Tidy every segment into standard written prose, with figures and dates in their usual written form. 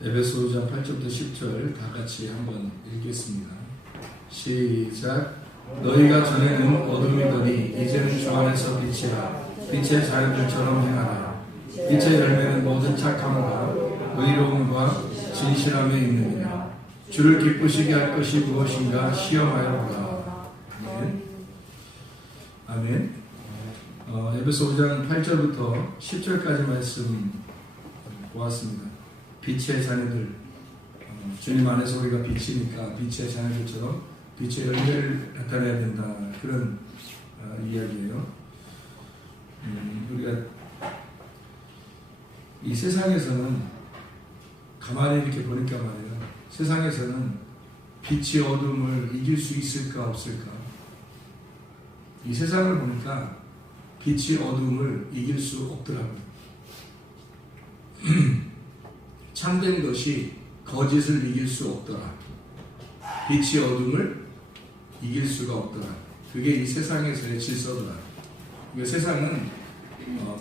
에베소 5장 8절부터 10절 다 같이 한번 읽겠습니다. 시작. 너희가 전에는 어둠이더니 이제는 주 안에서 빛이라. 빛의 자녀들처럼 행하라. 빛의 열매는 모든 착함과 의로움과 진실함에 있느니라. 주를 기쁘시게 할 것이 무엇인가 시험하여 보라. 아멘. 아멘. 에베소 5장 8절부터 10절까지 말씀 보았습니다. 빛의 자녀들, 주님 안에서 우리가 빛이니까 빛의 자녀들처럼 빛의 열매를 나타내야 된다. 그런 이야기예요. 우리가 이 세상에서는 가만히 이렇게 보니까 말이에요. 세상에서는 빛이 어둠을 이길 수 있을까 없을까? 이 세상을 보니까 빛이 어둠을 이길 수 없더라고요. 참된 것이 거짓을 이길 수 없더라. 빛이 어둠을 이길 수가 없더라. 그게 이 세상에서의 질서더라. 그러니까 세상은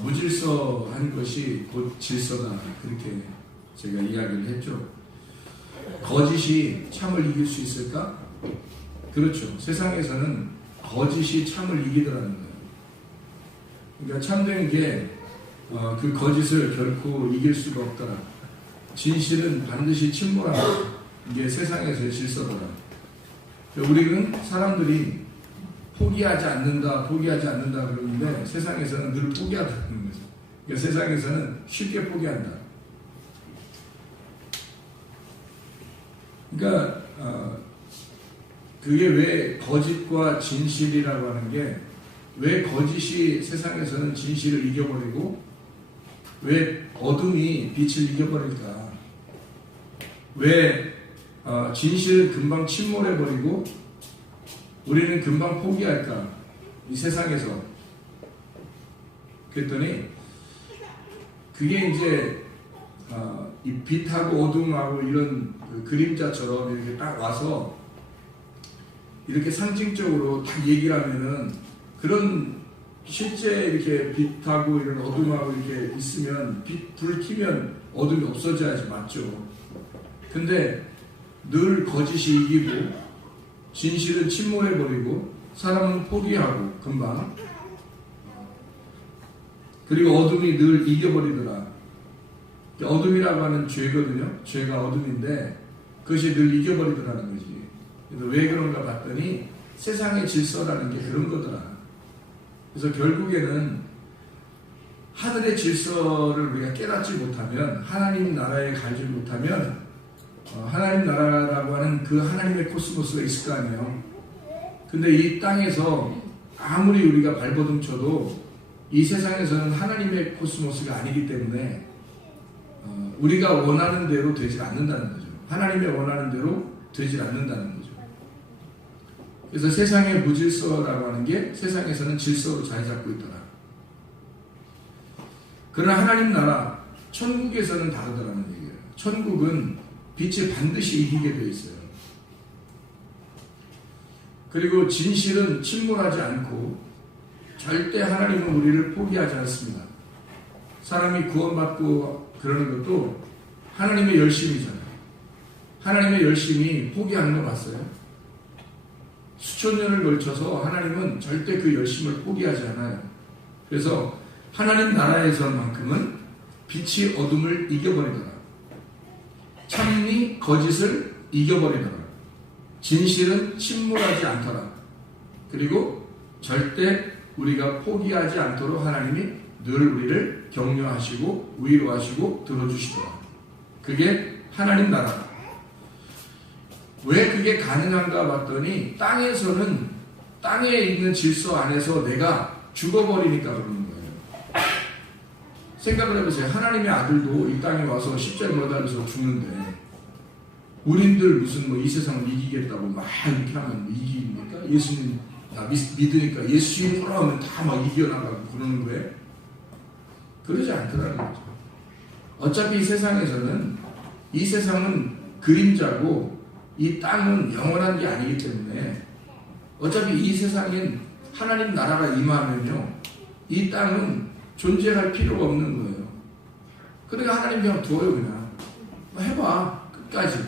무질서한 것이 곧 질서다. 그렇게 제가 이야기를 했죠. 거짓이 참을 이길 수 있을까? 그렇죠. 세상에서는 거짓이 참을 이기더라는 거예요. 그러니까 참된 게 그 거짓을 결코 이길 수가 없더라. 진실은 반드시 침몰한다. 이게 세상에서의 질서더라. 우리는 사람들이 포기하지 않는다 그러는데 세상에서는 늘 포기하다는 거죠. 그러니까 세상에서는 쉽게 포기한다. 그러니까 그게 왜 거짓과 진실이라고 하는 게 왜 거짓이 세상에서는 진실을 이겨버리고 왜 어둠이 빛을 이겨버릴까? 왜 진실은 금방 침몰해버리고 우리는 금방 포기할까? 이 세상에서. 그랬더니 그게 이제 이 빛하고 어둠하고 이런 그림자처럼 이렇게 딱 와서 이렇게 상징적으로 딱 얘기를 하면은 그런 실제 이렇게 빛하고 이런 어둠하고 이렇게 있으면 불 켜면 어둠이 없어져야지 맞죠. 근데 늘 거짓이 이기고 진실은 침몰해버리고 사람은 포기하고 금방 그리고 어둠이 늘 이겨버리더라. 어둠이라고 하는 죄거든요. 죄가 어둠인데 그것이 늘 이겨버리더라는 거지. 그래서 왜 그런가 봤더니 세상의 질서라는 게 그런 거더라. 그래서 결국에는 하늘의 질서를 우리가 깨닫지 못하면 하나님 나라에 가지 못하면 하나님 나라라고 하는 그 하나님의 코스모스가 있을 거 아니에요. 근데 이 땅에서 아무리 우리가 발버둥 쳐도 이 세상에서는 하나님의 코스모스가 아니기 때문에 우리가 원하는 대로 되질 않는다는 거죠. 하나님의 원하는 대로 되질 않는다는 거죠. 그래서 세상의 무질서라고 하는 게 세상에서는 질서로 자리 잡고 있더라. 그러나 하나님 나라, 천국에서는 다르더라는 얘기예요. 천국은 빛이 반드시 이기게 되어 있어요. 그리고 진실은 침몰하지 않고 절대 하나님은 우리를 포기하지 않습니다. 사람이 구원받고 그러는 것도 하나님의 열심이잖아요. 하나님의 열심이 포기하는 거 봤어요? 수천 년을 걸쳐서 하나님은 절대 그 열심을 포기하지 않아요. 그래서 하나님 나라에서만큼은 빛이 어둠을 이겨버리더라. 참이 거짓을 이겨버리더라. 진실은 침몰하지 않더라. 그리고 절대 우리가 포기하지 않도록 하나님이 늘 우리를 격려하시고 위로하시고 들어주시더라. 그게 하나님 나라. 왜 그게 가능한가 봤더니 땅에서는 땅에 있는 질서 안에서 내가 죽어버리니까 그러는 거예요. 생각을 해보세요. 하나님의 아들도 이 땅에 와서 십자가에 못 달려서 죽는데 우린들 무슨 뭐 이 세상을 이기겠다고 막 이렇게 하면 이깁니까? 예수님 믿으니까 예수님으로 하면 다 막 이겨나가고 그러는 거예요. 그러지 않더라는 거죠. 어차피 이 세상에서는 이 세상은 그림자고 이 땅은 영원한 게 아니기 때문에 어차피 이 세상엔 하나님 나라가 임하면요 이 땅은 존재할 필요가 없는 거예요. 그러니까 하나님 그냥 둬요. 그냥 해봐. 끝까지.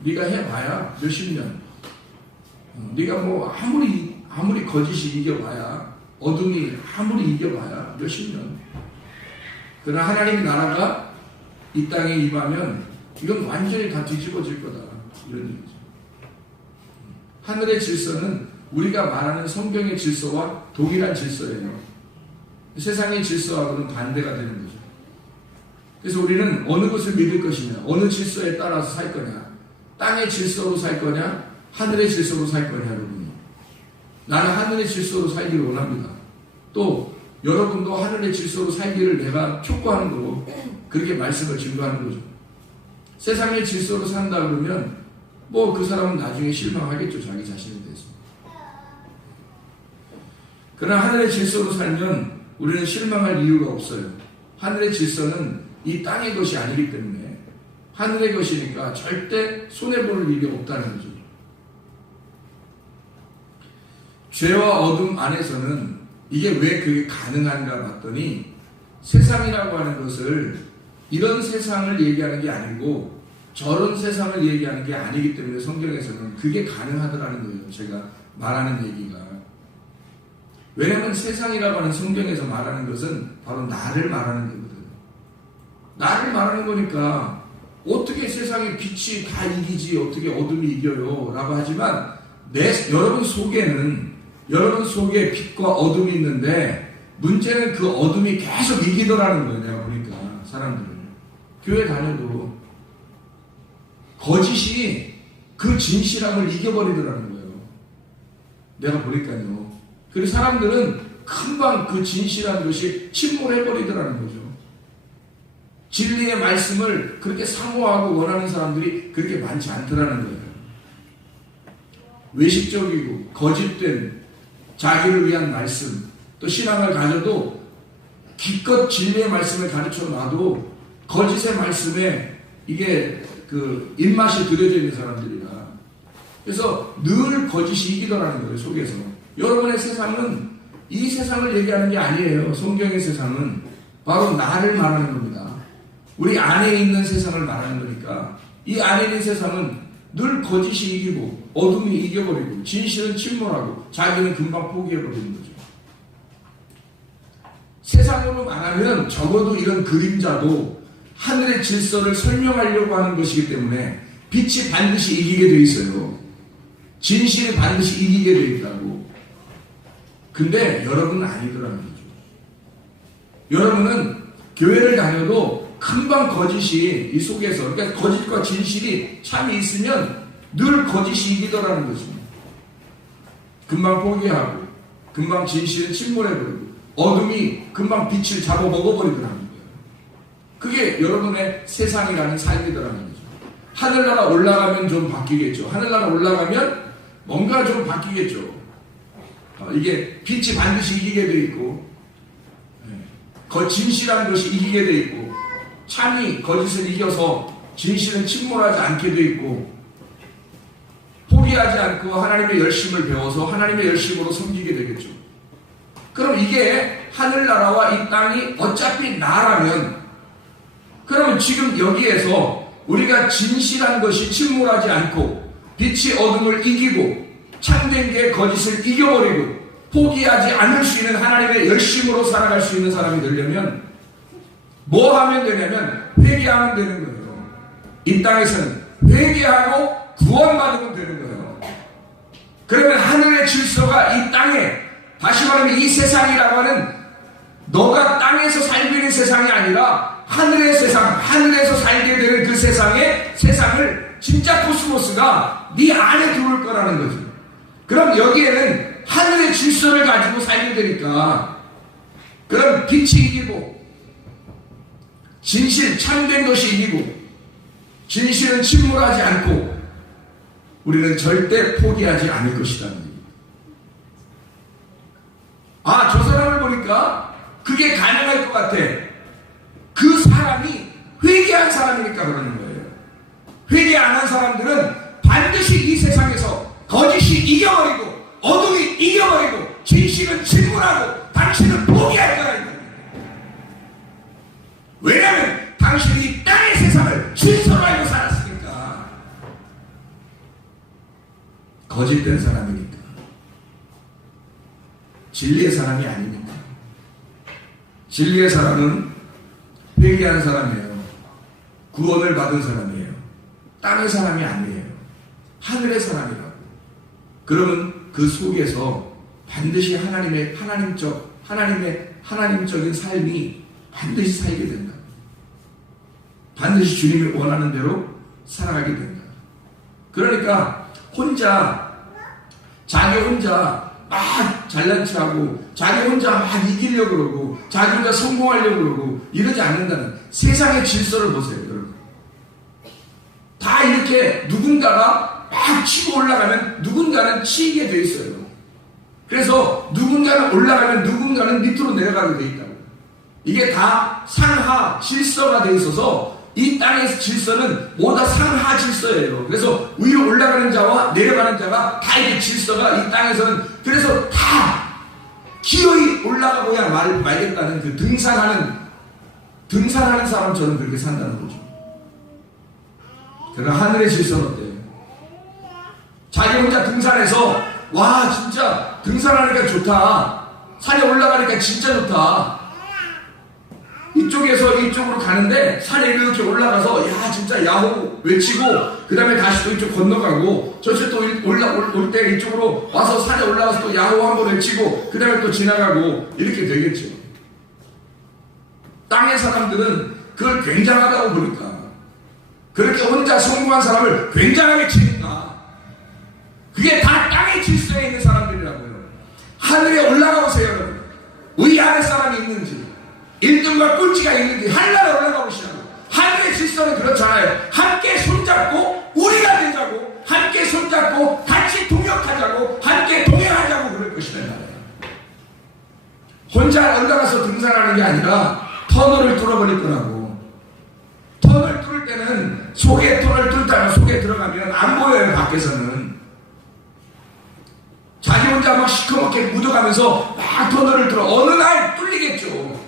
네가 해봐야 몇십 년. 네가 뭐 아무리 거짓이 이겨봐야, 어둠이 아무리 이겨봐야 몇십 년. 그러나 하나님 나라가 이 땅에 임하면 이건 완전히 다 뒤집어질 거다. 이런 얘기죠. 하늘의 질서는 우리가 말하는 성경의 질서와 동일한 질서예요. 세상의 질서하고는 반대가 되는 거죠. 그래서 우리는 어느 것을 믿을 것이냐, 어느 질서에 따라서 살 거냐, 땅의 질서로 살 거냐, 하늘의 질서로 살 거냐, 여러분이. 나는 하늘의 질서로 살기를 원합니다. 또 여러분도 하늘의 질서로 살기를 내가 촉구하는 거로 그렇게 말씀을 증거하는 거죠. 세상의 질서로 산다 그러면 뭐 그 사람은 나중에 실망하겠죠. 자기 자신에 대해서. 그러나 하늘의 질서로 살면 우리는 실망할 이유가 없어요. 하늘의 질서는 이 땅의 것이 아니기 때문에 하늘의 것이니까 절대 손해볼 일이 없다는 거죠. 죄와 어둠 안에서는 이게 왜 그게 가능한가 봤더니 세상이라고 하는 것을 이런 세상을 얘기하는 게 아니고 저런 세상을 얘기하는 게 아니기 때문에 성경에서는 그게 가능하더라는 거예요. 제가 말하는 얘기가. 왜냐하면 세상이라고 하는 성경에서 말하는 것은 바로 나를 말하는 거거든요. 나를 말하는 거니까 어떻게 세상의 빛이 다 이기지 어떻게 어둠이 이겨요 라고 하지만 여러분 속에 빛과 어둠이 있는데 문제는 그 어둠이 계속 이기더라는 거예요. 내가 보니까 사람들을 교회 다녀도 거짓이 그 진실함을 이겨버리더라는 거예요. 내가 보니까요. 그리고 사람들은 금방 그 진실한 것이 침몰해버리더라는 거죠. 진리의 말씀을 그렇게 사모하고 원하는 사람들이 그렇게 많지 않더라는 거예요. 외식적이고 거짓된 자기를 위한 말씀, 또 신앙을 가져도 기껏 진리의 말씀을 가르쳐 놔도 거짓의 말씀에 이게 그 입맛이 들여져 있는 사람들이라. 그래서 늘 거짓이 이기더라는 거예요, 속에서. 여러분의 세상은 이 세상을 얘기하는 게 아니에요. 성경의 세상은 바로 나를 말하는 겁니다. 우리 안에 있는 세상을 말하는 거니까 이 안에 있는 세상은 늘 거짓이 이기고 어둠이 이겨버리고 진실은 침몰하고 자기는 금방 포기해버리는 거죠. 세상으로 말하면 적어도 이런 그림자도 하늘의 질서를 설명하려고 하는 것이기 때문에 빛이 반드시 이기게 돼 있어요. 진실이 반드시 이기게 돼 있다고. 근데 여러분은 아니더라는 거죠. 여러분은 교회를 다녀도 금방 거짓이 이 속에서, 그러니까 거짓과 진실이 참이 있으면 늘 거짓이 이기더라는 것입니다. 금방 포기하고 금방 진실은 침몰해버리고 어둠이 금방 빛을 잡아먹어버리더라는 거예요. 그게 여러분의 세상이라는 삶이더라는 거죠. 하늘나라 올라가면 좀 바뀌겠죠. 하늘나라 올라가면 뭔가 좀 바뀌겠죠. 이게 빛이 반드시 이기게 돼 있고 진실한 것이 이기게 돼 있고 참이 거짓을 이겨서 진실은 침몰하지 않게 돼 있고 포기하지 않고 하나님의 열심을 배워서 하나님의 열심으로 섬기게 되겠죠. 그럼 이게 하늘나라와 이 땅이 어차피 나라면 그러면 지금 여기에서 우리가 진실한 것이 침몰하지 않고 빛이 어둠을 이기고 참된 게 거짓을 이겨버리고 포기하지 않을 수 있는 하나님의 열심으로 살아갈 수 있는 사람이 되려면 뭐 하면 되냐면 회개하면 되는 거예요. 이 땅에서는 회개하고 구원받으면 되는 거예요. 그러면 하늘의 질서가 이 땅에 다시 말하면 이 세상이라고 하는 너가 땅에서 살고 있는 세상이 아니라 하늘의 세상, 하늘에서 살게 되는 그 세상을 진짜 코스모스가 네 안에 들어올 거라는 거죠. 그럼 여기에는 하늘의 질서를 가지고 살게 되니까 그럼 빛이 이기고 진실, 참된 것이 이기고 진실은 침몰하지 않고 우리는 절대 포기하지 않을 것이라는 얘기입니다. 저 사람을 보니까 그게 가능할 것 같아. 그 사람이 회개한 사람이니까 그러는 거예요. 회개 안 한 사람들은 반드시 이 세상에서 거짓이 이겨버리고 어둠이 이겨버리고 진실은 침몰하고 당신은 포기할 거라는 거예요. 왜냐하면 당신이 이 땅의 세상을 질서로 알고 살아요. 거짓된 사람이니까. 진리의 사람이 아니니까. 진리의 사람은 회개한 사람이에요. 구원을 받은 사람이에요. 땅의 사람이 아니에요. 하늘의 사람이라고. 그러면 그 속에서 반드시 하나님적인 삶이 반드시 살게 된다. 반드시 주님이 원하는 대로 살아가게 된다. 그러니까 자기 혼자 막 잘난 체하고 자기 혼자 막 이기려고 그러고 자기 혼자 성공하려고 그러고 이러지 않는다는 세상의 질서를 보세요, 여러분. 다 이렇게 누군가가 막 치고 올라가면 누군가는 치이게 돼 있어요. 그래서 누군가는 올라가면 누군가는 밑으로 내려가게 돼 있다고. 이게 다 상하 질서가 돼 있어서 이 땅의 질서는 모두 다 상하 질서예요. 그래서 위로 올라가는 자와 내려가는 자가 다 이게 질서가 이 땅에서는 그래서 다 기어이 올라가고야 말겠다는 그 등산하는 사람처럼 그렇게 산다는 거죠. 그러나 하늘의 질서는 어때요? 자기 혼자 등산해서 와 진짜 등산하니까 좋다. 산에 올라가니까 진짜 좋다. 이쪽에서 이쪽으로 가는데 산에 이렇게 올라가서 야 진짜 야호 외치고 그 다음에 다시 또 이쪽 건너가고 저쪽 또 올 때 이쪽으로 와서 산에 올라가서 또 야호 한번 외치고 그 다음에 또 지나가고 이렇게 되겠죠. 땅의 사람들은 그걸 굉장하다고 보니까 그렇게 혼자 성공한 사람을 굉장하게 치니까 그게 다 땅의 질서에 있는 사람들이라고요. 하늘에 올라가보세요, 여러분. 위아래 사람이 있는지 1등과 꼴찌가 있는지 하늘에 올라가보시라고. 하늘의 질서는 그렇잖아요. 함께 손잡고 우리가 되자고, 함께 손잡고 같이 동역하자고, 함께 동행하자고 그럴 것이란 말이에요. 혼자 올라가서 등산하는 게 아니라 터널을 뚫어버릴 거라고. 터널 뚫을 때는 속에 터널 뚫다가 속에 들어가면 안 보여요. 밖에서는 자기 혼자 막 시커멓게 묻어가면서 막 터널을 뚫어. 어느 날 뚫리겠죠.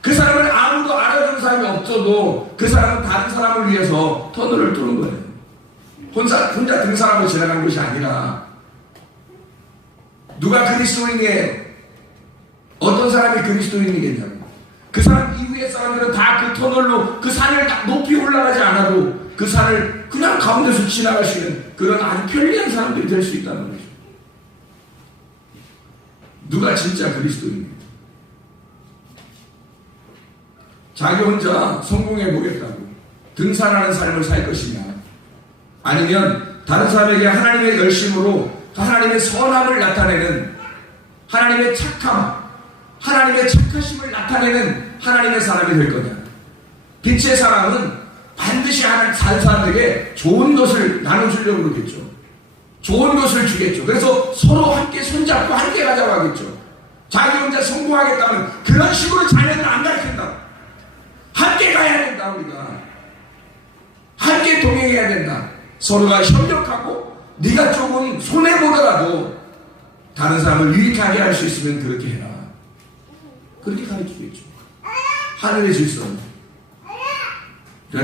그 사람을 아무도 알아주는 사람이 없어도 그 사람은 다른 사람을 위해서 터널을 뚫은 거예요. 혼자 등산하고 지나간 것이 아니라 누가 그리스도인이에요? 어떤 사람이 그리스도인이겠냐고. 그 사람 이후의 사람들은 다 그 터널로 그 산을 딱 높이 올라가지 않아도 그 산을 그냥 가운데서 지나갈 수 있는 그런 아주 편리한 사람들이 될 수 있다는 거죠. 누가 진짜 그리스도인이에요? 자기 혼자 성공해 보겠다고 등산하는 삶을 살 것이냐, 아니면 다른 사람에게 하나님의 열심으로 하나님의 선함을 나타내는 하나님의 착함, 하나님의 착하심을 나타내는 하나님의 사람이 될 거냐. 빛의 사람은 반드시 다른 사람에게 좋은 것을 나눠주려고 그러겠죠. 좋은 것을 주겠죠. 그래서 서로 함께 손잡고 함께 가자고 하겠죠. 자기 혼자 성공하겠다는 그런 식으로 자녀들 안 가르친다. 함께 가야 된다. 우리가 함께 동행해야 된다. 서로가 협력하고 네가 조금 손해보더라도 다른 사람을 유익하게 할 수 있으면 그렇게 해라. 그렇게 가르치겠죠. 하늘의 질서는.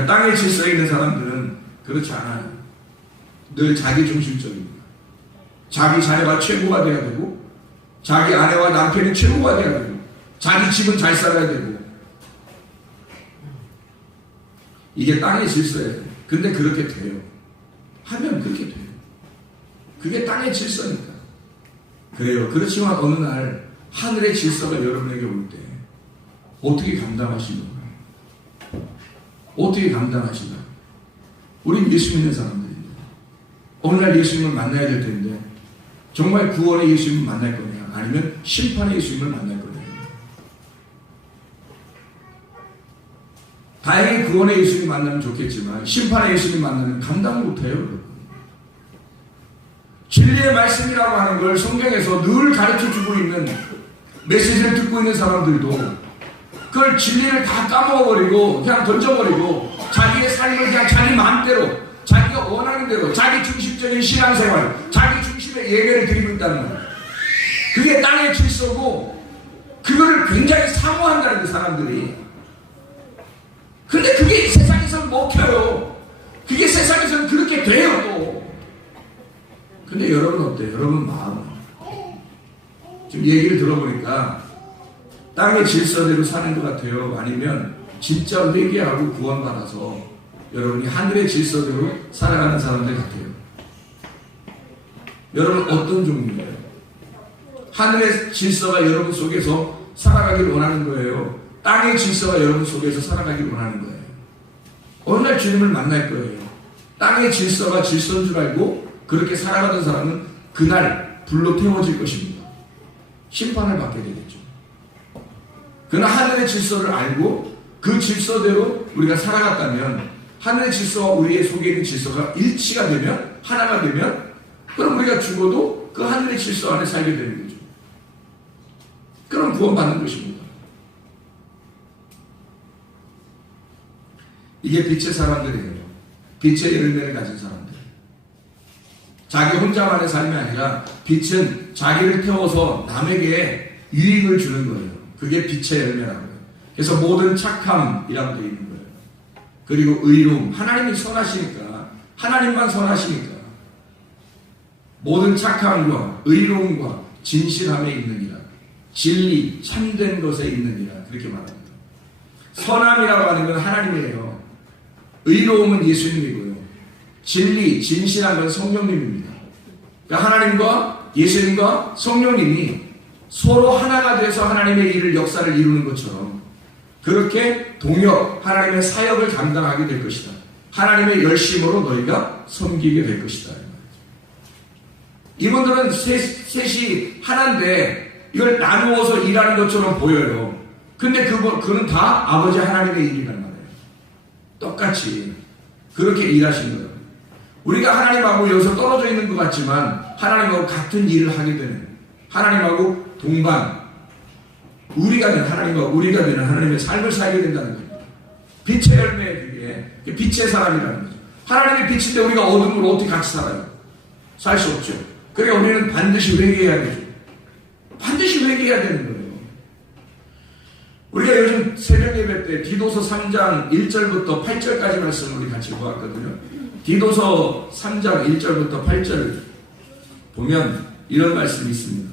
땅의 질서에 있는 사람들은 그렇지 않아요. 늘 자기 중심적입니다. 자기 자녀가 최고가 돼야 되고, 자기 아내와 남편이 최고가 돼야 되고, 자기 집은 잘 살아야 되고, 이게 땅의 질서예요. 근데 그렇게 돼요. 하면 그렇게 돼요. 그게 땅의 질서니까. 그래요. 그렇지만 어느 날 하늘의 질서가 여러분에게 올 때 어떻게 감당하시는가? 어떻게 감당하시나? 우린 예수 믿는 사람들인데 어느 날 예수님을 만나야 될 텐데 정말 구원의 예수님을 만날 거냐, 아니면 심판의 예수님을 만날 거냐. 다행히 구원의 예수님 만나면 좋겠지만 심판의 예수님 만나면 감당을 못해요. 여러분. 진리의 말씀이라고 하는 걸 성경에서 늘 가르쳐주고 있는 메시지를 듣고 있는 사람들도 그걸 진리를 다 까먹어버리고 그냥 던져버리고 자기의 삶을 그냥 자기 마음대로 자기가 원하는 대로 자기 중심적인 신앙생활, 자기 중심의 예배를 드리고 있다는 거예요. 그게 땅의 질서고 그거를 굉장히 사모한다는 그 사람들이. 근데 그게 세상에서는 먹혀요. 그게 세상에서는 그렇게 돼요 또. 근데 여러분 어때요? 여러분 마음은? 지금 얘기를 들어보니까 땅의 질서대로 사는 것 같아요? 아니면 진짜 회개하고 구원받아서 여러분이 하늘의 질서대로 살아가는 사람들 같아요? 여러분 어떤 종류예요? 하늘의 질서가 여러분 속에서 살아가길 원하는 거예요? 땅의 질서가 여러분 속에서 살아가길 원하는 거예요? 어느 날 주님을 만날 거예요. 땅의 질서가 질서인 줄 알고 그렇게 살아가던 사람은 그날 불로 태워질 것입니다. 심판을 받게 되겠죠. 그러나 하늘의 질서를 알고 그 질서대로 우리가 살아갔다면, 하늘의 질서와 우리의 속에 있는 질서가 일치가 되면, 하나가 되면, 그럼 우리가 죽어도 그 하늘의 질서 안에 살게 되는 거죠. 그럼 구원받는 것입니다. 이게 빛의 사람들이에요. 빛의 열매를 가진 사람들. 자기 혼자만의 삶이 아니라 빛은 자기를 태워서 남에게 유익을 주는 거예요. 그게 빛의 열매라고요. 그래서 모든 착함이라고 되어 있는 거예요. 그리고 의로움. 하나님이 선하시니까, 하나님만 선하시니까 모든 착함과 의로움과 진실함에 있느니라. 진리, 참된 것에 있느니라. 그렇게 말합니다. 선함이라고 하는 건 하나님이에요. 의로움은 예수님이고요. 진리, 진실한 건 성령님입니다. 그러니까 하나님과 예수님과 성령님이 서로 하나가 돼서 하나님의 일을, 역사를 이루는 것처럼 그렇게 동역, 하나님의 사역을 감당하게 될 것이다. 하나님의 열심으로 너희가 섬기게 될 것이다. 이분들은 셋이 하나인데 이걸 나누어서 일하는 것처럼 보여요. 근데 그는 다 아버지 하나님의 일이란 말이에요. 똑같이 그렇게 일하신 거예요. 우리가 하나님하고 여기서 떨어져 있는 것 같지만 하나님하고 같은 일을 하게 되는, 하나님하고 동반, 우리가 되는, 하나님과 우리가 되는 하나님의 삶을 살게 된다는 거예요. 빛의 열매, 그게 빛의 사람이라는 거죠. 하나님의 빛인데 우리가 어둠으로 어떻게 같이 살아요? 살 수 없죠. 그러니까 우리는 반드시 회개해야 되죠. 반드시 회개해야 되는 거예요. 우리가 요즘 새벽 예배 때 디도서 3장 1절부터 8절까지 말씀을 우리 같이 보았거든요. 디도서 3장 1절부터 8절 보면 이런 말씀이 있습니다.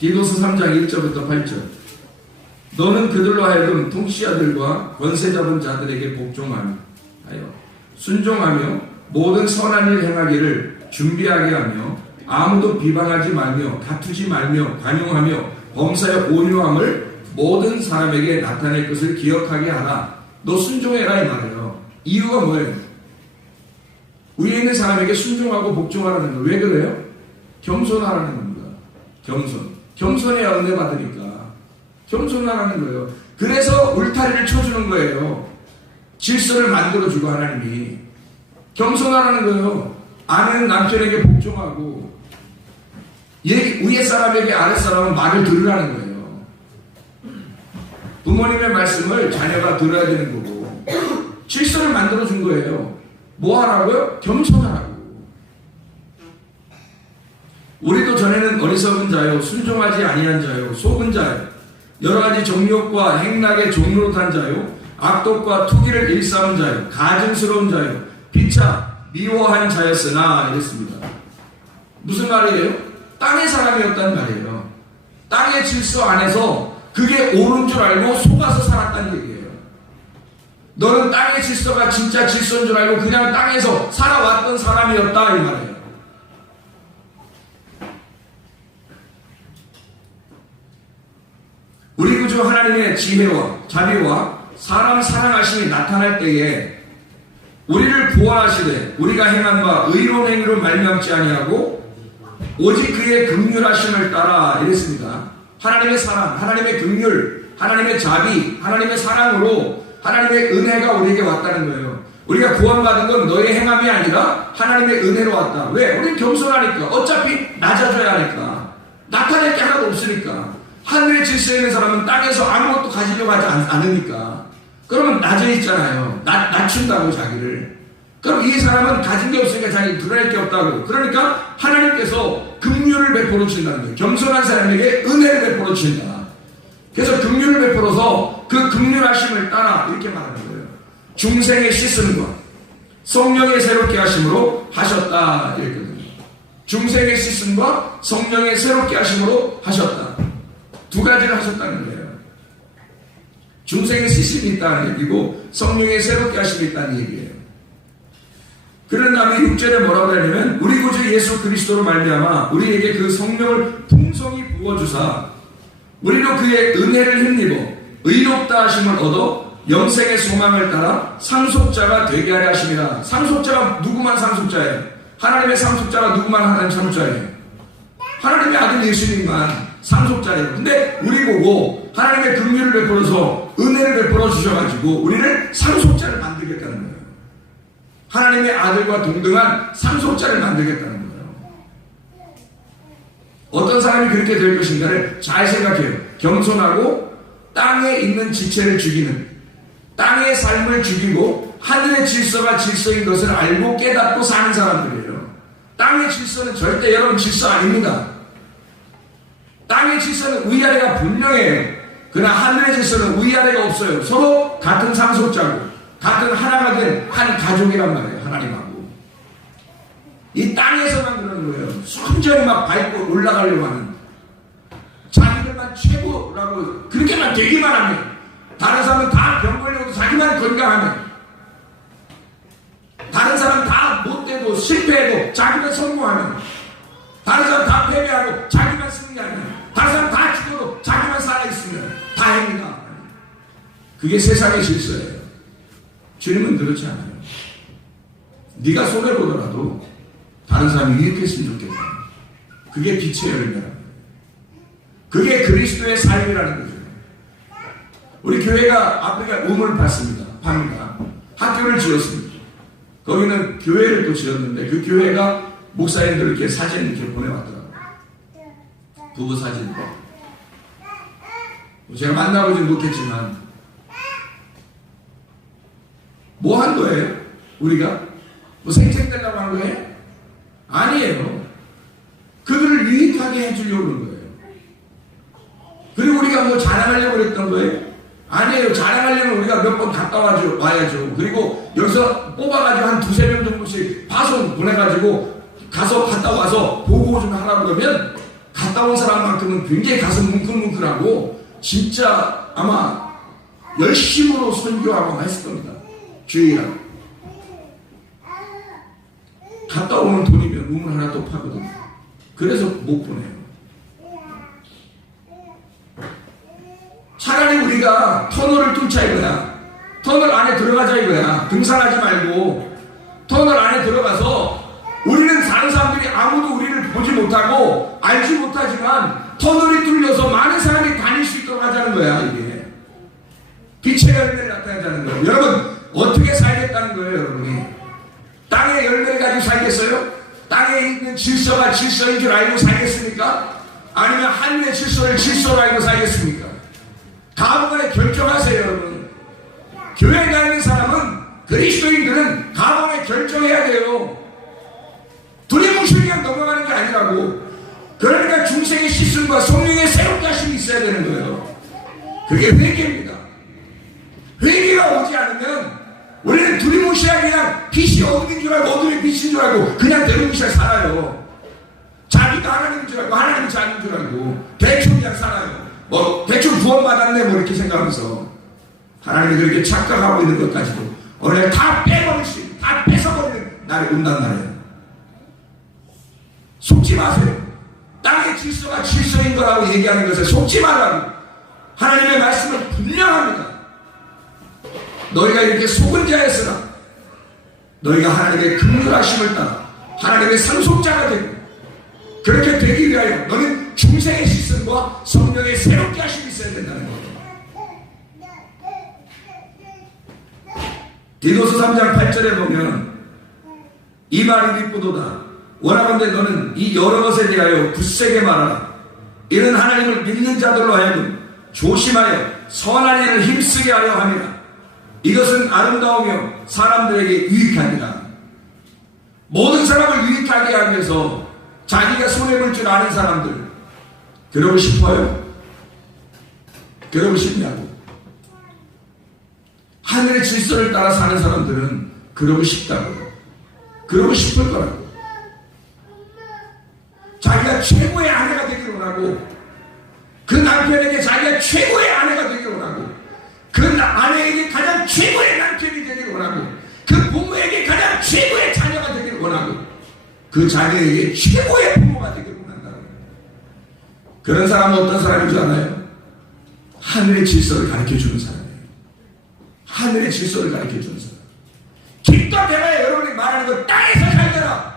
디도서 3장 1절부터 8절. 너는 그들로 하여금 통치자들과 권세 잡은 자들에게 복종하며 순종하며 모든 선한 일 행하기를 준비하게 하며 아무도 비방하지 말며 다투지 말며 관용하며 범사의 온유함을 모든 사람에게 나타낼 것을 기억하게 하라. 너 순종해라 이 말이에요. 이유가 뭐예요? 위에 있는 사람에게 순종하고 복종하라는 거예요. 왜 그래요? 겸손하라는 겁니다. 겸손해야 은혜 받으니까 겸손하라는 거예요. 그래서 울타리를 쳐주는 거예요. 질서를 만들어주고 하나님이 겸손하라는 거예요. 아내는 남편에게 복종하고 위에 사람에게 아래 사람은 말을 들으라는 거예요. 부모님의 말씀을 자녀가 들어야 되는 거고 질서를 만들어준 거예요. 뭐 하라고요? 겸손하라고. 우리도 전에는 어리석은 자요, 순종하지 아니한 자요, 속은 자요, 여러가지 정욕과 행락의 종노릇한 자요, 악독과 투기를 일삼은 자요, 가증스러운 자요, 피차 미워한 자였으나 이랬습니다. 무슨 말이에요? 땅의 사람이었단 말이에요. 땅의 질서 안에서 그게 옳은 줄 알고 속아서 살았다는 얘기예요. 너는 땅의 질서가 진짜 질서인 줄 알고 그냥 땅에서 살아왔던 사람이었다 이 말이에요. 우리 구주 하나님의 지혜와 자비와 사람 사랑하심이 나타날 때에 우리를 구원하시되 우리가 행한 바 의로운 행위로 말미암지 아니하고 오직 그의 긍휼하심을 따라 이랬습니다. 하나님의 사랑, 하나님의 긍휼, 하나님의 자비, 하나님의 사랑으로 하나님의 은혜가 우리에게 왔다는 거예요. 우리가 구원받은 건 너의 행함이 아니라 하나님의 은혜로 왔다. 왜? 우리는 겸손하니까. 어차피 낮아져야 하니까. 나타낼 게 하나도 없으니까. 하늘의 질서에 있는 사람은 땅에서 아무것도 가지려고 하지 않으니까. 그러면 낮아 있잖아요. 낮춘다고 자기를. 그럼 이 사람은 가진 게 없으니까 자기 드러낼 게 없다고. 그러니까 하나님께서 긍휼을 베풀어 주신다는 거예요. 겸손한 사람에게 은혜를 베풀어 주신다. 그래서 긍휼을 베풀어서 그 긍휼하심을 따라 이렇게 말하는 거예요. 중생의 씻음과 성령의 새롭게 하심으로 하셨다 이랬거든요. 중생의 씻음과 성령의 새롭게 하심으로 하셨다. 두 가지를 하셨다는 거예요. 중생의 씻음이 있다는 얘기고 성령의 새롭게 하심이 있다는 얘기예요. 그런 다음에 6절에 뭐라고 하냐면 우리 구주 예수 그리스도로 말미암아 우리에게 그 성령을 풍성히 부어주사 우리로 그의 은혜를 힘입어 의롭다 하심을 얻어 영생의 소망을 따라 상속자가 되게 하려 하심이라. 상속자가 누구만 상속자예요? 하나님의 상속자가 누구만 하나님 상속자예요? 하나님의 아들 예수님만 상속자예요. 근데 우리 보고 하나님의 긍휼을 베풀어서 은혜를 베풀어 주셔가지고 우리를 상속자를 만들겠다는 거예요. 하나님의 아들과 동등한 상속자를 만들겠다는 거예요. 어떤 사람이 그렇게 될 것인가를 잘 생각해요. 겸손하고 땅에 있는 지체를 죽이는, 땅의 삶을 죽이고 하늘의 질서가 질서인 것을 알고 깨닫고 사는 사람들이에요. 땅의 질서는 절대 여러분 질서 아닙니다. 땅의 질서는 위아래가 분명해요. 그러나 하늘의 질서는 위아래가 없어요. 서로 같은 상속자고 같은 하나가 된 한 가족이란 말이에요. 하나님하고. 이 땅에서만 그러는 거예요. 순전히 막 밟고 올라가려고 하는, 자기들만 최고라고 그렇게만 되기만 하면, 다른 사람은 다 병 걸려도 자기만 건강하면, 다른 사람은 다 못돼도 실패해도 자기만 성공하면, 다른 사람 다 패배하고 자기만 승리하면, 다른 사람 다 죽어도 자기만 살아있으면 다행이다. 그게 세상의 질서예요. 주님은 그렇지 않아요. 네가 손해보더라도 다른 사람이 유익했으면 좋겠다. 그게 빛의 열매라. 그게 그리스도의 삶이라는 거죠. 우리 교회가 아프리카 우물 팝니다. 학교를 지었습니다. 거기는 교회를 또 지었는데 그 교회가 목사님들 이렇게 사진 이렇게 보내왔더라고요. 부부 사진. 제가 만나보진 못했지만 뭐 한 거예요? 우리가? 뭐 생색내려고 한 거예요? 아니에요. 그들을 유익하게 해주려고 그런 거예요. 그리고 우리가 뭐 자랑하려고 그랬던 거예요? 아니에요. 자랑하려면 우리가 몇 번 갔다 와야죠. 그리고 여기서 뽑아가지고 한 두세 명 정도씩 파손 보내가지고 가서 갔다 와서 보고 좀 하라고 그러면 갔다 온 사람만큼은 굉장히 가슴 뭉클뭉클하고 진짜 아마 열심으로 선교하고 했을 겁니다. 주의하라. 갔다 오는 돈이면 우물 하나 또 파거든요. 그래서 못 보내요. 차라리 우리가 터널을 뚫자 이거야. 터널 안에 들어가자 이거야. 등산하지 말고 터널 안에 들어가서 우리는 다른 사람들이 아무도 우리를 보지 못하고 알지 못하지만 터널이 뚫려서 많은 사람이 다닐 수 있도록 하자는 거야. 이게 빛의 열매를 나타내자는 거예요. 여러분 어떻게 살겠다는 거예요, 여러분이? 땅의 열매를 가지고 살겠어요? 땅에 있는 질서가 질서인 줄 알고 살겠습니까? 아니면 하늘의 질서를 질서로 알고 살겠습니까? 가문간에 결정하세요, 여러분. 교회에 가 있는 사람은, 그리스도인들은 가문에 결정해야 돼요. 두리뭉실 그냥 넘어가는 게 아니라고. 그러니까 중생의 씻음과 성령의 새롭게 하심이 있어야 되는 거예요. 그게 회개입니다. 회개가 오지 않으면 우리는 두리뭉실하게 그냥 빛이 어둠인 줄 알고 어둠이 빛인 줄 알고 그냥 두리뭉실하게 살아요. 자기가 하나님인 줄 알고 하나님이 자기인 줄 알고 대충 그냥 살아요. 뭐 대충 구원받았네 뭐 이렇게 생각하면서 하나님이 그렇게 착각하고 있는 것까지도 어느 날 다 빼버리시, 다 뺏어버리는 날이 온단 말이에요. 속지 마세요. 땅의 질서가 질서인 거라고 얘기하는 것에 속지 말라고. 하나님의 말씀은 분명합니다. 너희가 이렇게 속은 자였으나 너희가 하나님의 긍휼하심을 따라 하나님의 상속자가 되고 그렇게 되기 위하여 너는 중생의 씻음과 성령의 새롭게 하심이 있어야 된다는 거예요. 디도서 3장 8절에 보면 이 말이 믿고도다. 원하건대 너는 이 여러 것에 대하여 굳세게 말하라. 이는 하나님을 믿는 자들로 하여금 조심하여 선한 일을 힘쓰게 하려 함이라. 이것은 아름다우며 사람들에게 유익하니라. 모든 사람을 유익하게 하기 위해서 자기가 손해볼 줄 아는 사람들 그러고 싶어요? 그러고 싶냐고. 하늘의 질서를 따라 사는 사람들은 그러고 싶다고요. 그러고 싶을 거라고. 최고의 아내가 되기를 원하고, 그 남편에게 자기가 최고의 아내가 되기를 원하고, 그 아내에게 가장 최고의 남편이 되기를 원하고, 그 부모에게 가장 최고의 자녀가 되기를 원하고, 그 자녀에게 최고의 부모가 되기를 원한다는 거예요. 그런 사람은 어떤 사람인 줄 아나요? 하늘의 질서를 가르쳐주는 사람이에요. 하늘의 질서를 가르쳐주는 사람. 길과 배가에 여러분이 말하는 거 땅에서 살더라.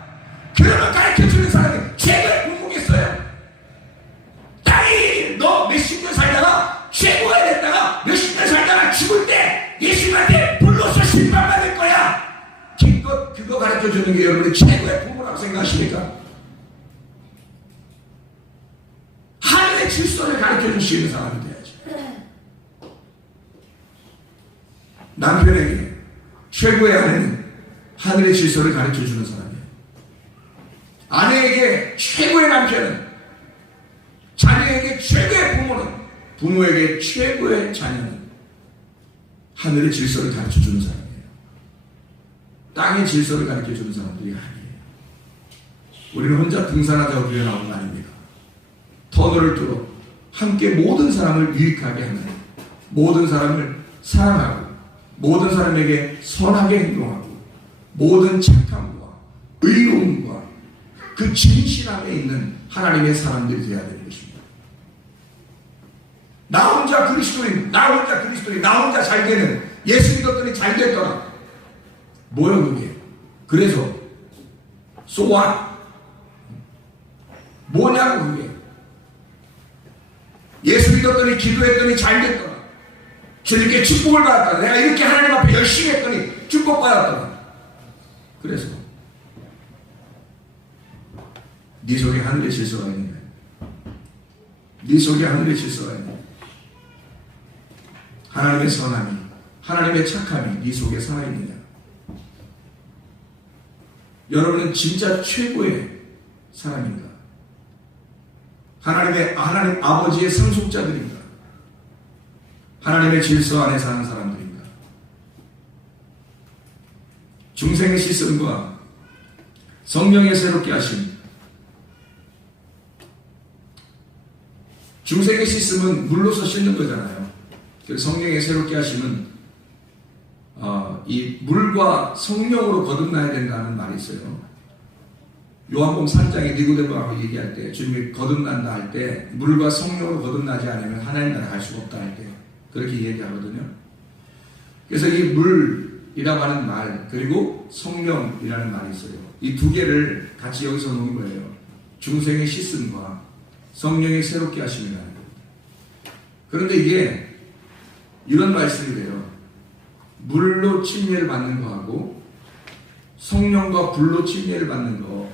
그러면 가르쳐주는 사람이 최고의 부모겠어요. 땅이 너 몇십 년 살다가 최고가 됐다가 몇십 년 살다가 죽을 때 예수님한테 불로서 심판받을 거야. 기껏 그거 가르쳐주는 게 여러분의 최고의 부모라고 생각하십니까? 하늘의 질서를 가르쳐줄 수 있는 사람이 돼야지. 남편에게 최고의 아내는 하늘의 질서를 가르쳐주는 사람이에요. 아내에게 최고의 남편은, 자녀에게 최고의 부모는, 부모에게 최고의 자녀는 하늘의 질서를 가르쳐주는 사람이에요. 땅의 질서를 가르쳐주는 사람들이 아니에요. 우리는 혼자 등산하자고 표현하는 거 아닙니다. 터널을 뚫어 함께 모든 사람을 유익하게 하는, 모든 사람을 사랑하고, 모든 사람에게 선하게 행동하고, 모든 착함과 의로움과 그 진실함에 있는 하나님의 사람들이 되어야 되는 것입니다. 나 혼자 그리스도인, 나 혼자 그리스도인, 나 혼자 잘 되는, 예수 믿었더니 잘 됐더라. 뭐야 그게? 그래서 so what? 뭐냐고 그게? 예수 믿었더니 기도했더니 잘 됐더라. 주님께 축복을 받았다. 내가 이렇게 하나님 앞에 열심히 했더니 축복받았다. 그래서 네 속에 하늘의 질서가 있느냐? 네 속에 하늘의 질서가 있느냐? 하나님의 선함이, 하나님의 착함이 네 속에 살아있느냐? 여러분은 진짜 최고의 사람인가? 하나님 아버지의 상속자들인가? 하나님의 질서 안에 사는 사람들인가? 중생의 시선과 성령의 새롭게 하심. 중생의 씻음은 물로서 씻는 거잖아요. 그래서 성령의 새롭게 하심은 이 물과 성령으로 거듭나야 된다는 말이 있어요. 요한복음 3장에 니고데모하고 얘기할 때, 주님이 거듭난다 할 때 물과 성령으로 거듭나지 않으면 하나님 나라 갈 수가 없다 할 때 그렇게 얘기하거든요. 그래서 이 물이라고 하는 말, 그리고 성령이라는 말이 있어요. 이 두 개를 같이 여기서 놓은 거예요. 중생의 씻음과 성령의 새롭게 하심이라는 거예요. 그런데 이게 이런 말씀이 돼요. 물로 침례를 받는 거하고 성령과 불로 침례를 받는 거.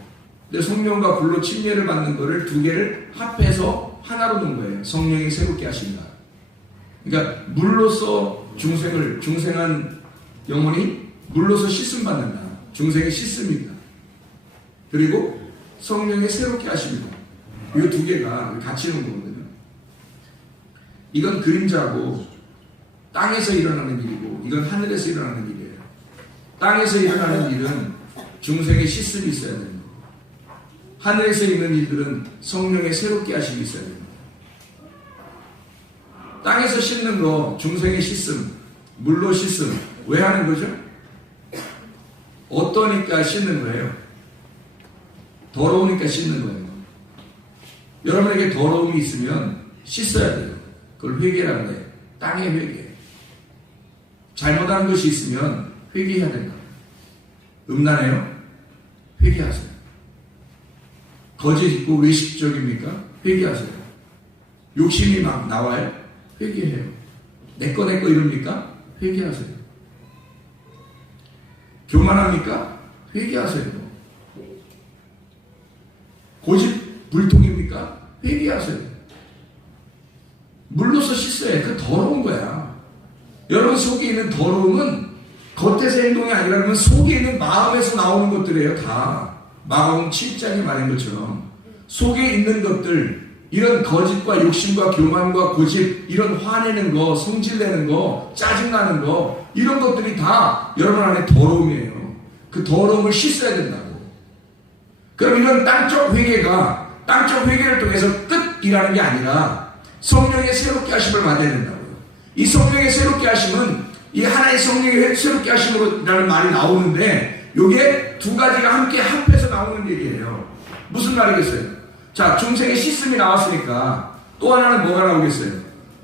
근데 성령과 불로 침례를 받는 거를 두 개를 합해서 하나로 놓은 거예요. 성령이 새롭게 하신다. 그러니까 물로서 중생한 영혼이 물로서 씻음 받는다. 중생의 씻음입니다. 그리고 성령의 새롭게 하십니다. 이 두 개가 같이 있는 거거든요. 이건 그림자고 땅에서 일어나는 일이고 이건 하늘에서 일어나는 일이에요. 땅에서 일어나는 일은 중생의 씻음이 있어야 됩니다. 하늘에서 있는 일들은 성령의 새롭게 하심이 있어야 됩니다. 땅에서 씻는 거, 중생의 씻음, 물로 씻음, 왜 하는 거죠? 어떠니까 씻는 거예요? 더러우니까 씻는 거예요. 여러분에게 더러움이 있으면 씻어야 돼요. 그걸 회개라고 해요. 땅의 회개. 잘못한 것이 있으면 회개해야 된다. 음란해요? 회개하세요. 거짓 있고 외식적입니까? 회개하세요. 욕심이 막 나와요? 회개해요. 내꺼 이럽니까? 회개하세요. 교만합니까? 회개하세요. 고집 불통입니까? 회개하세요. 물로서 씻어야 그 더러운 거야. 여러분 속에 있는 더러움은 겉에서 행동이 아니라 그러면 속에 있는 마음에서 나오는 것들이에요. 다 마가복음 7장에 말한 것처럼 속에 있는 것들, 이런 거짓과 욕심과 교만과 고집, 이런 화내는 거, 성질내는 거, 짜증나는 거, 이런 것들이 다 여러분 안에 더러움이에요. 그 더러움을 씻어야 된다고. 그럼 이런 땅적 회개가 땅적 회개를 통해서 끝이라는 게 아니라 성령의 새롭게 하심을 받아야 된다고요. 이 성령의 새롭게 하심은 이 하나의 성령의 새롭게 하심으로라는 말이 나오는데 이게 두 가지가 함께 합해서 나오는 얘기예요. 무슨 말이겠어요? 자, 중생의 씻음이 나왔으니까 또 하나는 뭐가 나오겠어요?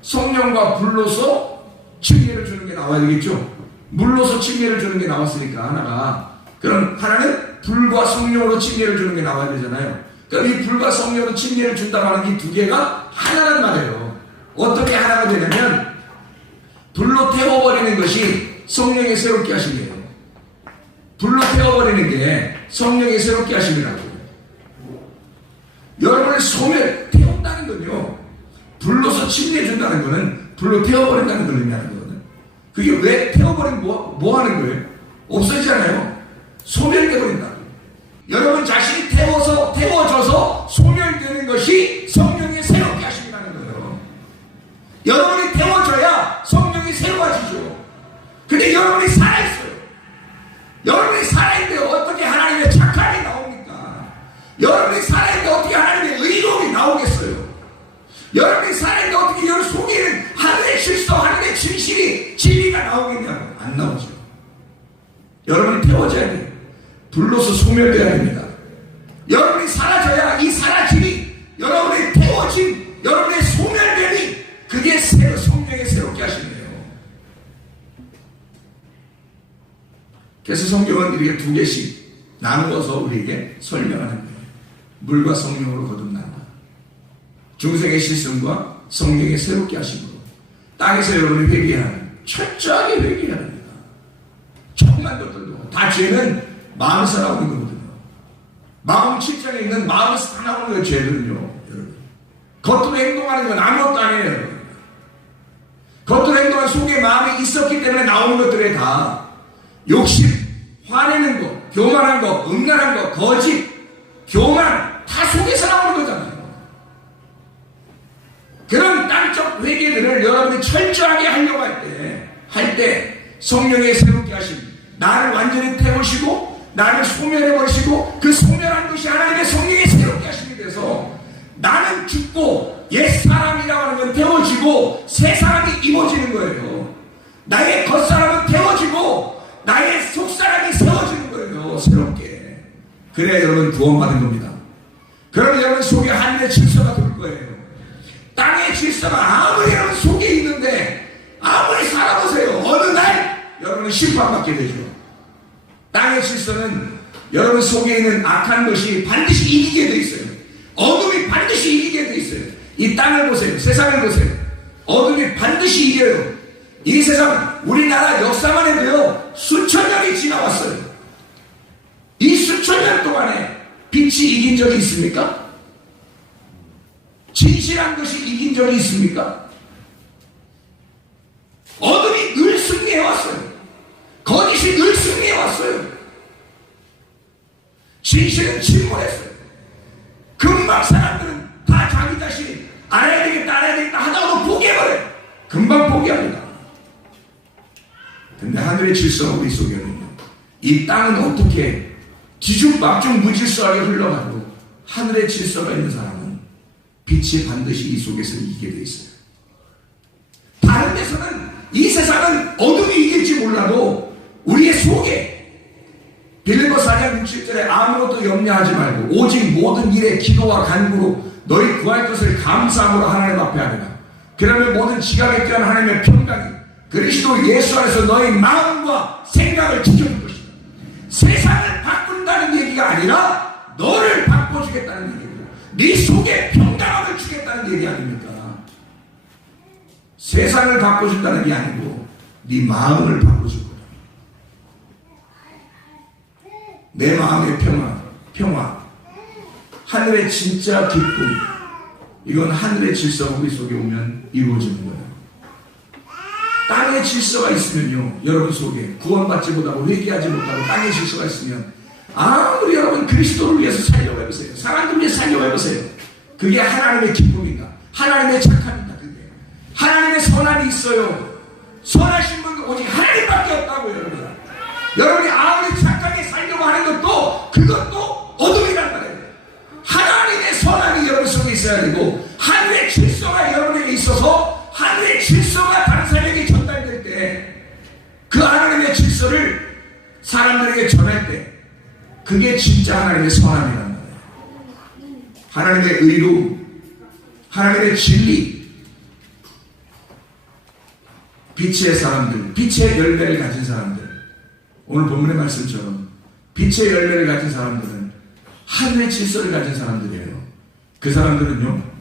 성령과 불로서 칭의를 주는 게 나와야 되겠죠? 물로서 칭의를 주는 게 나왔으니까 하나가, 그럼 하나는 불과 성령으로 칭의를 주는 게 나와야 되잖아요. 그럼 이 불과 성령으로 칭의를 준다고 하는 이 두 개가 하나란 말이에요. 어떻게 하나가 되냐면 불로 태워버리는 것이 성령의 새롭게 하심이에요. 불로 태워버리는 게 성령의 새롭게 하심이라고. 여러분의 소멸, 태운다는 건요, 불로서 침례해준다는 거는 불로 태워버린다는 걸 의미하는 거거든. 그게 왜 태워버리면 뭐 하는 거예요? 없어지잖아요. 소멸되어버린다. 여러분 자신이 태워져서 소멸되는 것이 성령의 새롭게 하심이라는 거예요. 여러분이 태워져야 성령이 새로워지죠. 근데 여러분이 살아있어요. 여러분이 살아있는데 어떻게 하나님의 착함이 나옵니까? 여러분이 살아있는데 어떻게 하나님의 의로움이 나오겠어요? 여러분이 살아있는데 어떻게 여러분 속에는 하늘의 질서, 하늘의 진실이, 진리가 나오겠냐고. 안 나오죠. 여러분이 태워져야 돼요. 불로서 소멸되어야 됩니다. 여러분이 사라져야 이 사라짐이, 여러분이 태워진, 여러분의 소멸됨이, 그게 성령의 새롭게 하심이에요. 그래서 성경은 이렇게 두 개씩 나누어서 우리에게 설명하는 거예요. 물과 성령으로 거듭난다. 중생의 실성과 성령의 새롭게 하심으로. 땅에서 여러분이 회개하는, 철저하게 회개해야 합니다. 조그만 것들도 다 죄는 마음에서 나오는 거거든요. 마음 7장에 있는 마음에서 다 나오는 거예요. 죄들은요, 여러분. 겉으로 행동하는 건 아무것도 아니에요, 여러분. 겉으로 행동한 속에 마음이 있었기 때문에 나오는 것들에 다 욕심, 화내는 거, 교만한 거, 음란한 거, 거짓, 교만, 다 속에서 나오는 거잖아요. 그런 땅적 회개들을 여러분이 철저하게 하려고 할 때 성령의 새롭게 하심, 나를 완전히 태우시고 나를 소멸해버리시고 그 소멸한 것이 하나님의 성령의 새롭게 하심이 돼서 나는 죽고 옛사람이라고 하는 건 태워지고 새 사람이 입어지는 거예요. 나의 겉사람은 태워지고 나의 속사람이 세워지는 거예요. 새롭게. 그래야 여러분 구원받은 겁니다. 그러면 여러분 속에 하늘의 질서가 돌 거예요. 땅의 질서가 아무리 여러분 속에 있는데 아무리 살아보세요. 어느 날 여러분은 심판받게 되죠. 땅의 질서는 여러분 속에 있는 악한 것이 반드시 이기게 돼 있어요. 어둠이 반드시 이기게 돼 있어요. 이 땅을 보세요. 세상을 보세요. 어둠이 반드시 이겨요. 이 세상, 우리나라 역사만 해도요, 수천 년이 지나왔어요. 이 수천 년 동안에 빛이 이긴 적이 있습니까? 진실한 것이 이긴 적이 있습니까? 어둠이 늘 승리해왔어요. 거짓이 늘 승리해왔어요. 진실은 침몰했어요. 금방 사람들은 다 자기 자신이 알아야 되겠다 하다가도 포기해버려요. 금방 포기합니다. 근데 하늘의 질서가 우리 속에는요, 이 땅은 어떻게 뒤죽박죽 무질서하게 흘러가도 하늘의 질서가 있는 사람은 빛이 반드시 이 속에서 이기게 돼 있어요. 다른 데서는, 이 세상은 어둠이 이길지 몰라도 우리의 속에 빌립보 4장 6절에 아무것도 염려하지 말고 오직 모든 일에 기도와 간구로 너희 구할 것을 감사함으로 하나님 앞에 하리라. 그러면 모든 지각에 뛰어난 하나님의 평강이 그리스도 예수 안에서 너희 마음과 생각을 지켜줄 것이다. 세상을 바꾼다는 얘기가 아니라 너를 바꿔주겠다는 얘기고, 네 속에 평강함을 주겠다는 얘기 아닙니까? 세상을 바꿔준다는 게 아니고 네 마음을 바꿔줄 거다. 내 마음의 평화, 하늘의 진짜 기쁨, 이건 하늘의 질서가 우리 속에 오면 이루어지는 거예요. 땅의 질서가 있으면요, 여러분 속에 구원받지 못하고 회개하지 못하고 땅의 질서가 있으면 아무리 여러분 그리스도를 위해서 살려고 해보세요. 사람들을 위해서 살려고 해보세요. 그게 하나님의 기쁨인가? 하나님의 착함인가? 그게 하나님의 선함이 있어요. 선하신 분은 오직 하나님밖에 없다고요, 여러분. 여러분이 아무리 착하게 살려고 하는 것도 그것도 어둠이란 말이에요. 하나님의 선함이 있어야 되고, 하늘의 질서가 여러분에게 있어서 하늘의 질서가 다른 사람에게 전달될 때, 그 하나님의 질서를 사람들에게 전할 때, 그게 진짜 하나님의 선함이란 말이에요. 하나님의 의로움, 하나님의 진리, 빛의 사람들, 빛의 열매를 가진 사람들, 오늘 본문의 말씀처럼 빛의 열매를 가진 사람들은 하늘의 질서를 가진 사람들이에요. 그 사람들은요,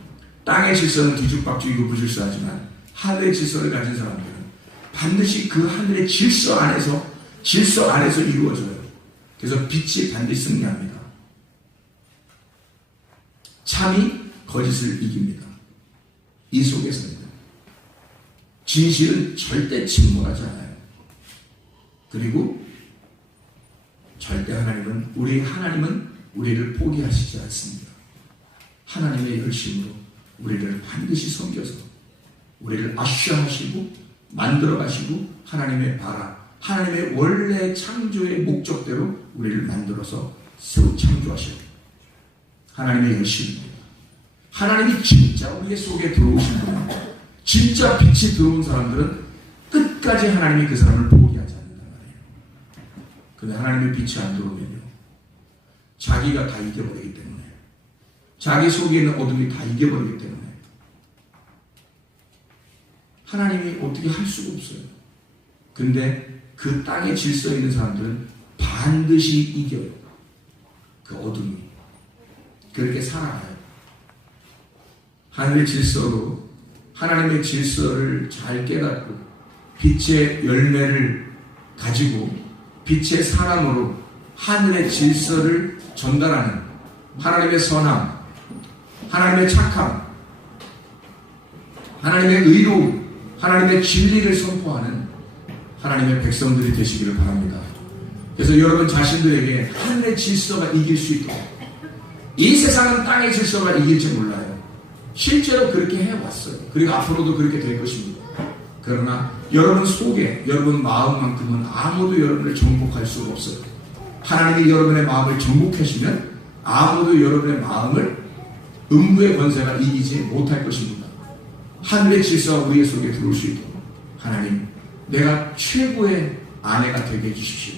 땅의 질서는 뒤죽박죽이고 부질서하지만 하늘의 질서를 가진 사람들은 반드시 그 하늘의 질서 안에서 이루어져요. 그래서 빛이 반드시 승리합니다. 참이 거짓을 이깁니다. 이 속에서는 진실은 절대 침몰하지 않아요. 그리고 절대 하나님은 우리를 포기하시지 않습니다. 하나님의 열심으로 우리를 반드시 섬겨서 우리를 아쉬워하시고 만들어 가시고 하나님의 원래 창조의 목적대로 우리를 만들어서 새로 창조하시고 하나님의 열심입니다. 하나님이 진짜 우리 속에 들어오신 분, 진짜 빛이 들어온 사람들은 끝까지 하나님이 그 사람을 포기하지 않는단 말이에요. 근데 하나님의 빛이 안 들어오면요, 자기가 다 이겨버리기 때문에, 자기 속에 있는 어둠이 다 이겨버리기 때문에 하나님이 어떻게 할 수가 없어요. 근데 그 땅에 질서에 있는 사람들은 반드시 이겨요. 그 어둠이. 그렇게 살아가요. 하늘의 질서로, 하나님의 질서를 잘 깨닫고 빛의 열매를 가지고 빛의 사람으로 하늘의 질서를 전달하는 하나님의 선함, 하나님의 착함, 하나님의 의로움, 하나님의 진리를 선포하는 하나님의 백성들이 되시기를 바랍니다. 그래서 여러분 자신들에게 하늘의 질서가 이길 수 있도록, 이 세상은 땅의 질서가 이길지 몰라요. 실제로 그렇게 해왔어요. 그리고 앞으로도 그렇게 될 것입니다. 그러나 여러분 속에, 여러분 마음만큼은 아무도 여러분을 정복할 수가 없어요. 하나님이 여러분의 마음을 정복하시면 아무도 여러분의 마음을 음부의 권세가 이기지 못할 것입니다. 하늘의 질서가 우리 속에 들어올 수 있도록 하나님, 내가 최고의 아내가 되게 해주십시오.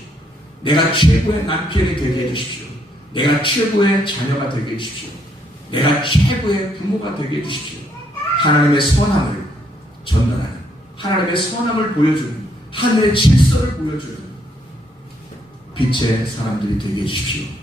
내가 최고의 남편이 되게 해주십시오. 내가 최고의 자녀가 되게 해주십시오. 내가 최고의 부모가 되게 해주십시오. 하나님의 선함을 전달하는, 하나님의 선함을 보여주는, 하늘의 질서를 보여주는 빛의 사람들이 되게 해주십시오.